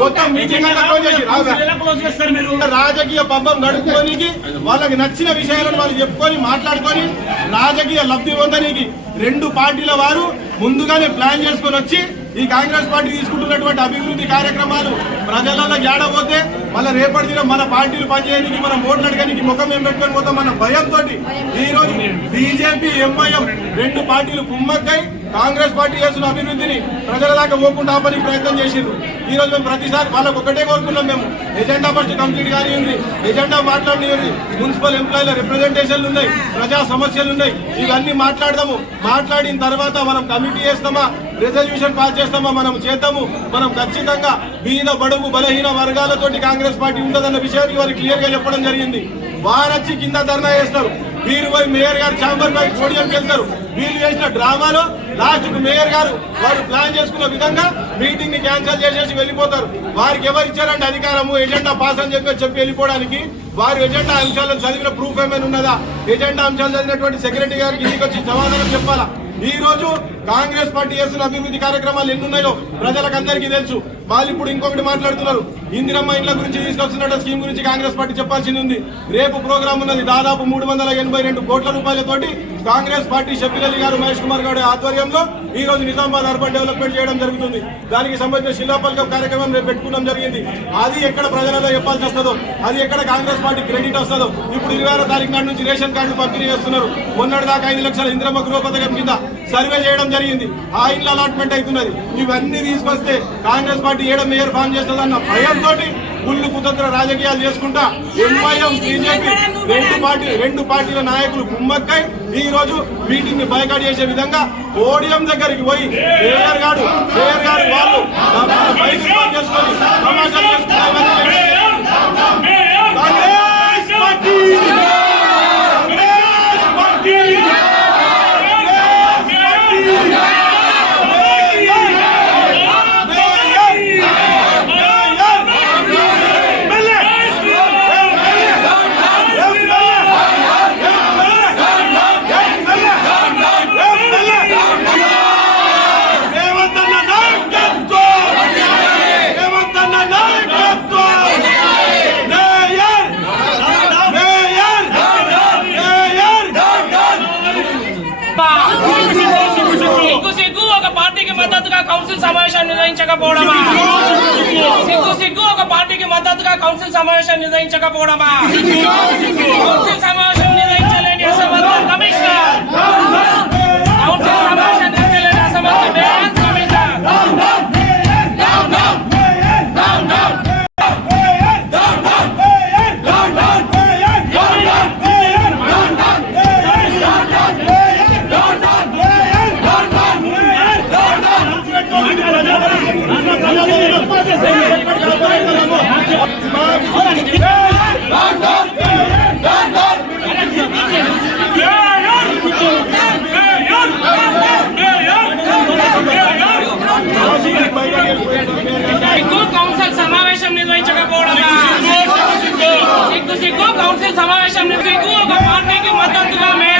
మొత్తం మీటింగ్. రాజకీయ పబ్బం గడుపుకోనికి వాళ్ళకి నచ్చిన విషయాలను వాళ్ళు చెప్పుకొని మాట్లాడుకొని రాజకీయ లబ్ధి పొందడానికి రెండు పార్టీల వారు ముందుగానే ప్లాన్ చేసుకొని వచ్చి ఈ కాంగ్రెస్ పార్టీ తీసుకుంటున్నటువంటి అభివృద్ధి కార్యక్రమాలు ప్రజలలో ఏడబోతే మళ్ళీ రేపటి దినం మన పార్టీలు పనిచేయడానికి మనం ఓట్లు అడగడానికి ముఖం ఏం పెట్టుకొని పోతాం మన భయంతో ఈ రోజు బీజేపీ ఎంఐఎం రెండు పార్టీలు కుమ్మక్కై కాంగ్రెస్ పార్టీ చేస్తున్న అభివృద్ధిని ప్రజల దాకా పోకుండా ఆపడానికి ప్రయత్నం చేసిండ్రు. ఈ రోజు మేము ప్రతిసారి వాళ్ళకు ఒకటే కోరుకున్నాం మేము. ఎజెండా ఫస్ట్ కంప్లీట్ కానీ ఉంది ఎజెండా మాట్లాడి ఉంది మున్సిపల్ ఎంప్లాయీల రిప్రజెంటేషన్లు ఉన్నాయి. ప్రజా సమస్యలు ఉన్నాయి. ఇవన్నీ మాట్లాడదాము. మాట్లాడిన తర్వాత మనం కమిటీ చేస్తామా? రిజల్యూషన్ పాస్ చేస్తామా? మనం చేద్దాము. మనం ఖచ్చితంగా బీద బడుగు బలహీన వర్గాలతోటి కాంగ్రెస్ పార్టీ ఉంటుందన్న విషయాన్ని వారు క్లియర్గా చెప్పడం జరిగింది. వారొచ్చి కింద ధర్నా చేస్తారు. వీరు పోయి మేయర్ గారు ఛాంబర్ పై పోడియంకి వెళ్తారు. వీళ్ళు చేసిన డ్రామాలో లాస్ట్ మేయర్ గారు వారు ప్లాన్ చేసుకున్న విధంగా మీటింగ్ని క్యాన్సిల్ చేసేసి వెళ్ళిపోతారు. వారికి ఎవరు ఇచ్చారంటే అధికారము ఎజెండా పాస్ అని చెప్పి చెప్పి వెళ్ళిపోవడానికి వారు ఎజెండా అంశాలను చదివిన ప్రూఫ్ ఏమైనా ఉన్నదా? ఎజెండా అంశాలు చదివినటువంటి సెక్రటరీ గారికి ఇంటికి వచ్చి సమాధానం చెప్పాలా? ఈ రోజు కాంగ్రెస్ పార్టీ చేస్తున్న అభివృద్ధి కార్యక్రమాలు ఎన్ని ఉన్నాయో ప్రజలకు అందరికీ తెలుసు. వాళ్ళు ఇప్పుడు ఇంకొకటి మాట్లాడుతున్నారు. ఇందిరమ్మ ఇండ్ల గురించి తీసుకొస్తున్న స్కీమ్ గురించి కాంగ్రెస్ పార్టీ చెప్పాల్సింది ఉంది. రేపు ప్రోగ్రామ్ ఉన్నది. దాదాపు మూడు వందల ఎనభై రెండు కోట్ల రూపాయలతోటి కాంగ్రెస్ పార్టీ షబ్బీర్ గారు మహేష్ కుమార్ గారి ఆధ్వర్యంలో ఈ రోజు నిజామాబాద్ అర్బన్ డెవలప్మెంట్ చేయడం జరుగుతుంది. దానికి సంబంధించిన శిలాఫలకం కార్యక్రమం రేపు పెట్టుకోవడం జరిగింది. అది ఎక్కడ ప్రజలలో చెప్పాల్సి వస్తుందో అది ఎక్కడ కాంగ్రెస్ పార్టీ క్రెడిట్ వస్తుందో ఇప్పుడు ఇరవై ఆరో తారీఖు నాడు నుంచి రేషన్ కార్డులు పంపిణీ చేస్తున్నారు. మొన్నటి దాకా ఐదు లక్షల ఇంద్రమ్మ గృహ పథకం కింద సర్వే చేయడం జరిగింది. ఆ ఇల్లు అలాట్మెంట్ అవుతున్నది. ఇవన్నీ తీసుకొస్తే కాంగ్రెస్ పార్టీ ఏడో మేయర్ ఫామ్ చేస్తుందన్న భయంతో కుళ్ళు కుతంత్ర రాజకీయాలు చేసుకుంటా ఎంఐఎం బీజేపీ రెండు పార్టీ రెండు పార్టీల నాయకులు కుమ్మక్కై ఈ రోజు మీటింగ్ని బైకాట్ చేసే విధంగా ఓడియం దగ్గరికి పోయి మేయర్ గారు మేయర్ గారు వాళ్ళు బైక్ చేసుకొని మద్దతుగా కౌన్సిల్ సమావేశం నిర్వహించకపోవడమా? సిగ్గు సిగ్గు. ఒక పార్టీకి మద్దతుగా కౌన్సిల్ సమావేశం నిర్వహించకపోవడమా? కౌన్సిల్ సమావేశం సిగ్గు కౌన్సిల్ సమావేశం నిర్వహించకపోవడమా సిగ్గు సిగ్గు కౌన్సిల్ సమావేశం నిర్వ- సిగ్గు ఒక పార్టీకి మద్దతుగా మే